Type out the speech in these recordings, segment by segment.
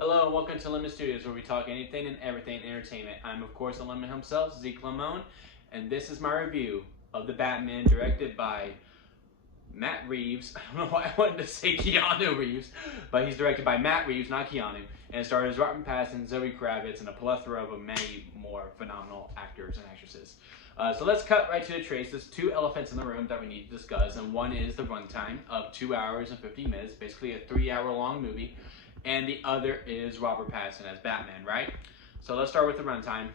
Hello and welcome to Lemon Studios, where we talk anything and everything entertainment. I'm of course the Lemon himself, Zeke Lemon, and this is my review of The Batman, directed by Matt Reeves. I don't know why I wanted to say Keanu Reeves, but he's directed by Matt Reeves, not Keanu, and it stars Robert Pattinson, Zoe Kravitz, and a plethora of many more phenomenal actors and actresses. So let's cut right to the chase. There's two elephants in the room that we need to discuss, and one is the runtime of 2 hours and 50 minutes, basically a 3-hour long movie, and the other is Robert Pattinson as Batman, right? So let's start with the runtime.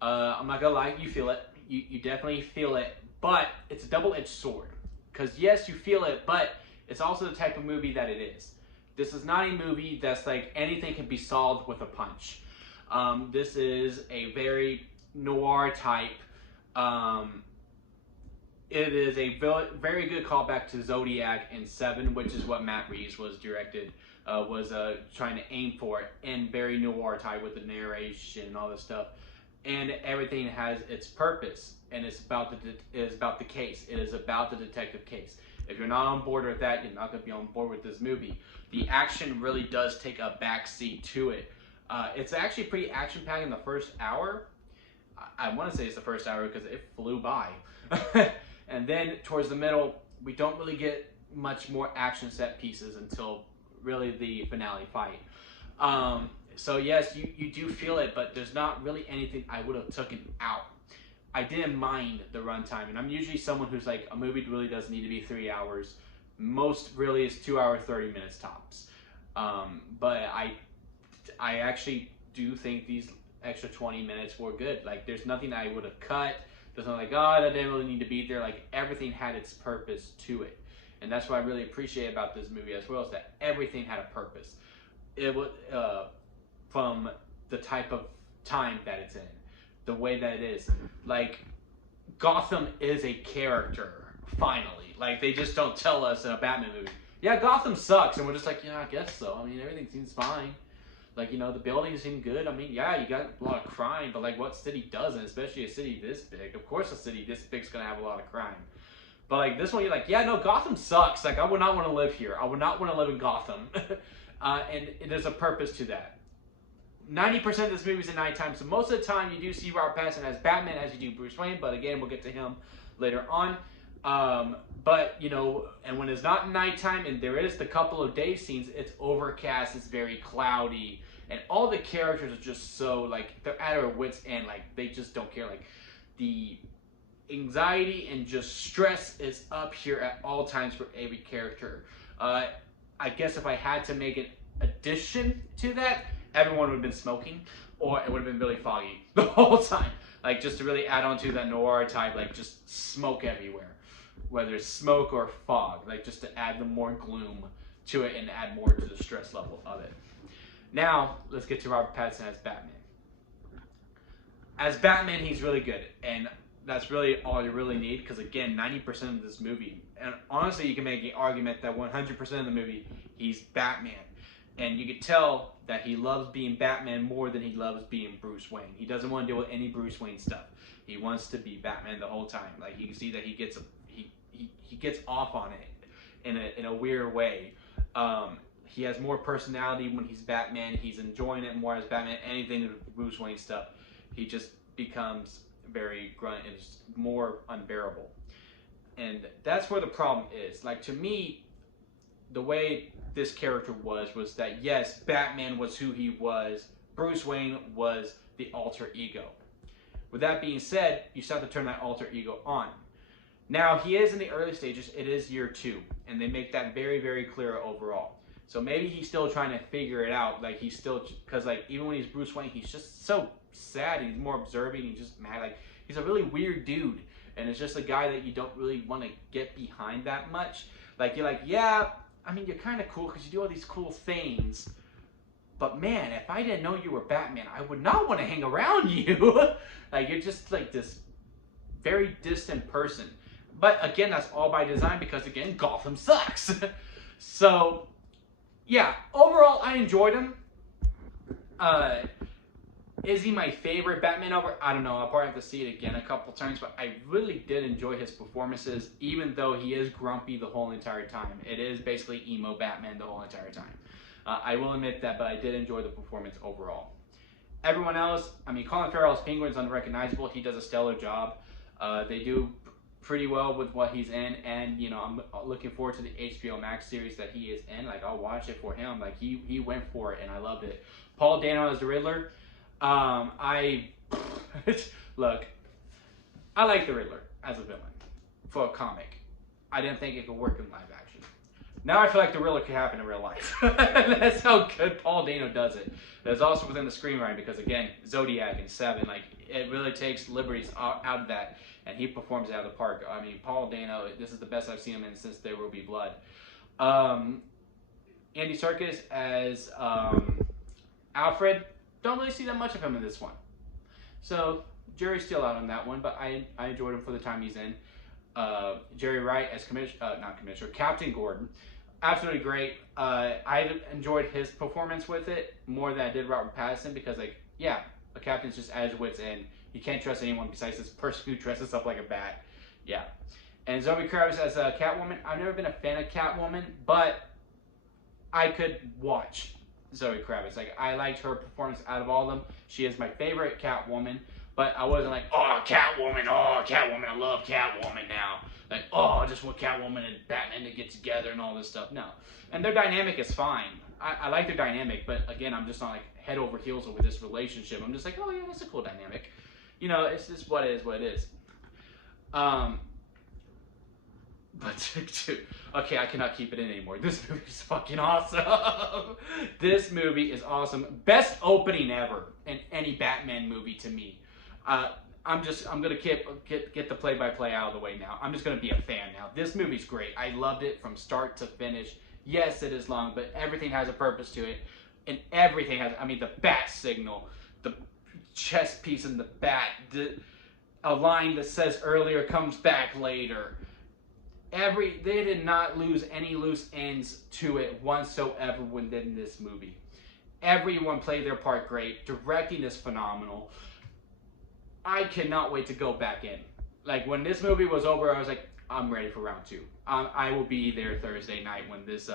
I'm not gonna lie, you feel it. You definitely feel it, but it's a double-edged sword. Because yes, you feel it, but it's also the type of movie that it is. This is not a movie that's like anything can be solved with a punch. This is a very noir type. It is a very good callback to Zodiac and Seven, which is what Matt Reeves was trying to aim for, and very noir type with the narration and all this stuff. And everything has its purpose, and it's about the case. It is about the detective case. If you're not on board with that, you're not going to be on board with this movie. The action really does take a backseat to it. It's actually pretty action-packed in the first hour. I want to say it's the first hour because it flew by. And then towards the middle, we don't really get much more action set pieces until really the finale fight. So yes, you do feel it, but there's not really anything I would have taken out. I didn't mind the runtime, and I'm usually someone who's like, a movie really doesn't need to be 3 hours. Most really is 2 hours, 30 minutes tops. But I actually do think these extra 20 minutes were good. Like, there's nothing I would have cut. There's nothing like, oh, that didn't really need to be there. Like, everything had its purpose to it. And that's what I really appreciate about this movie as well, is that everything had a purpose. It was from the type of time that it's in, the way that it is. Like, Gotham is a character, finally. Like, they just don't tell us in a Batman movie, yeah, Gotham sucks, and we're just like, yeah, I guess so. I mean, everything seems fine. Like, you know, the buildings seem good. I mean, yeah, you got a lot of crime, but like, what city doesn't? Especially a city this big. Of course a city this big's gonna have a lot of crime. But like, this one, you're like, yeah, no, Gotham sucks. Like, I would not want to live here. I would not want to live in Gotham. And there's a purpose to that. 90% of this movie is at nighttime, so most of the time you do see Robert Pattinson as Batman as you do Bruce Wayne, but again, we'll get to him later on. But, you know, and when it's not nighttime and there is the couple of day scenes, it's overcast, it's very cloudy, and all the characters are just so, like, they're at their wits' end, like, they just don't care. Like, the anxiety and just stress is up here at all times for every character. I guess if I had to make an addition to that, everyone would have been smoking, or it would have been really foggy the whole time. Like, just to really add on to that noir type, like, just smoke everywhere. Whether it's smoke or fog, like, just to add the more gloom to it and add more to the stress level of it. Now, let's get to Robert Pattinson as Batman. As Batman, he's really good, and that's really all you really need, because again, 90% of this movie, and honestly, you can make the argument that 100% of the movie, he's Batman. And you can tell that he loves being Batman more than he loves being Bruce Wayne. He doesn't want to deal with any Bruce Wayne stuff. He wants to be Batman the whole time. Like, you can see that he gets off on it in a weird way. He has more personality when he's Batman. He's enjoying it more as Batman. Anything with Bruce Wayne stuff, he just becomes very grunt and it's more unbearable. And that's where the problem is. Like, to me, the way this character was that, yes, Batman was who he was. Bruce Wayne was the alter ego. With that being said, you still have to turn that alter ego on. Now, he is in the early stages. It is year 2, and they make that very, very clear overall. So maybe he's still trying to figure it out. Like, he's still, because like, even when he's Bruce Wayne, he's just so sad. He's more observing. He's just mad. Like, he's a really weird dude, and it's just a guy that you don't really want to get behind that much. Like, you're like, yeah, I mean, you're kind of cool because you do all these cool things. But man, if I didn't know you were Batman, I would not want to hang around you. Like, you're just like this very distant person. But again, that's all by design because, again, Gotham sucks. So, yeah, overall, I enjoyed him. Is he my favorite Batman over? I don't know. I'll probably have to see it again a couple times, but I really did enjoy his performances, even though he is grumpy the whole entire time. It is basically emo Batman the whole entire time. I will admit that, but I did enjoy the performance overall. Everyone else, I mean, Colin Farrell's Penguin's unrecognizable. He does a stellar job. They do pretty well with what he's in, and you know, I'm looking forward to the HBO Max series that he is in. Like, I'll watch it for him. Like, he went for it, and I loved it. Paul Dano as the Riddler. Look, I like the Riddler as a villain for a comic. I didn't think it could work in live action. Now I feel like the Riddler could happen in real life. That's how good Paul Dano does it. That's also within the screenwriting because, again, Zodiac and Seven, like, it really takes liberties out of that, and he performs it out of the park. I mean, Paul Dano, this is the best I've seen him in since There Will Be Blood. Andy Serkis as Alfred, don't really see that much of him in this one. So, jury's still out on that one, but I enjoyed him for the time he's in. Jerry Wright as Captain Gordon. Absolutely great. I enjoyed his performance with it more than I did Robert Pattinson because, like, yeah, a captain's just at his wit's end. You can't trust anyone besides this person who dresses up like a bat. Yeah. And Zoe Kravitz as Catwoman. I've never been a fan of Catwoman, but I could watch Zoe Kravitz. Like, I liked her performance out of all of them. She is my favorite Catwoman. But I wasn't like, oh, Catwoman, I love Catwoman now. Like, oh, I just want Catwoman and Batman to get together and all this stuff. No. And their dynamic is fine. I like their dynamic, but again, I'm just not like head over heels over this relationship. I'm just like, oh yeah, that's a cool dynamic. You know, it's just what it is. But, okay, I cannot keep it in anymore. This movie is fucking awesome. This movie is awesome. Best opening ever in any Batman movie to me. I'm gonna get the play-by-play out of the way now. I'm just gonna be a fan now. This movie's great. I loved it from start to finish. Yes, it is long, but everything has a purpose to it, and everything has. I mean, the bat signal, the chest piece in the bat, a line that says earlier comes back later. They did not lose any loose ends to it whatsoever within this movie. Everyone played their part great. Directing is phenomenal. I cannot wait to go back in. Like, when this movie was over, I was like, I'm ready for round 2. I will be there Thursday night when this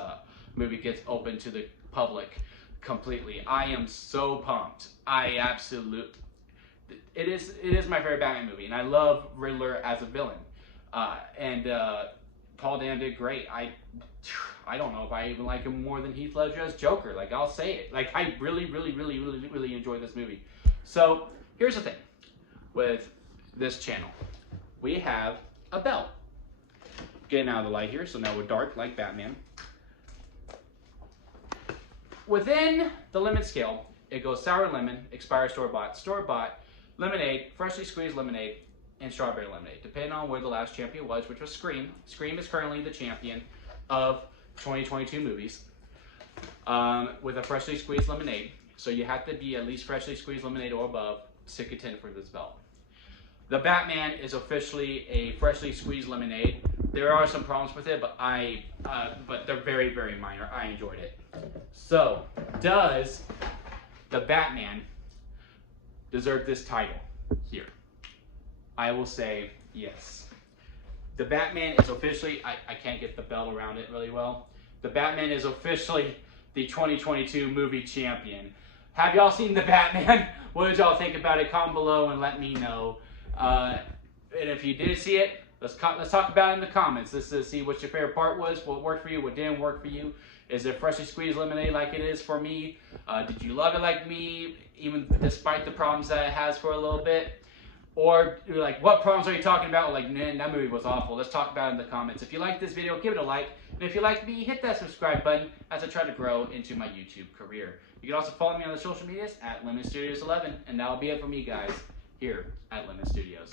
movie gets open to the public completely. I am so pumped. It is my favorite Batman movie, and I love Riddler as a villain. Paul Dano did great. I don't know if I even like him more than Heath Ledger as Joker. Like, I'll say it. Like, I really enjoy this movie. So, here's the thing. With this channel, we have a belt. Getting out of the light here, so now we're dark like Batman. Within the limit scale, it goes sour lemon, expired store-bought, lemonade, freshly squeezed lemonade, and strawberry lemonade, depending on where the last champion was, which was Scream. Scream is currently the champion of 2022 movies with a freshly squeezed lemonade. So you have to be at least freshly squeezed lemonade or above to contend for this belt. The Batman is officially a freshly squeezed lemonade. There are some problems with it, but but they're very minor. I enjoyed it. So, does the Batman deserve this title here? I will say yes. The Batman is officially, I can't get the belt around it really well. The Batman is officially the 2022 movie champion. Have y'all seen The Batman? What did y'all think about it? Comment below and let me know. And if you did see it, let's talk about it in the comments. Let's see what your favorite part was, what worked for you, what didn't work for you. Is it freshly squeezed lemonade like it is for me? Did you love it like me, even despite the problems that it has for a little bit? Or you're like, what problems are you talking about? Like, man, that movie was awful. Let's talk about it in the comments. If you like this video, give it a like. And if you like me, hit that subscribe button as I try to grow into my YouTube career. You can also follow me on the social medias at Lemon Studios 11. And that'll be it for me, guys, here at Lemon Studios.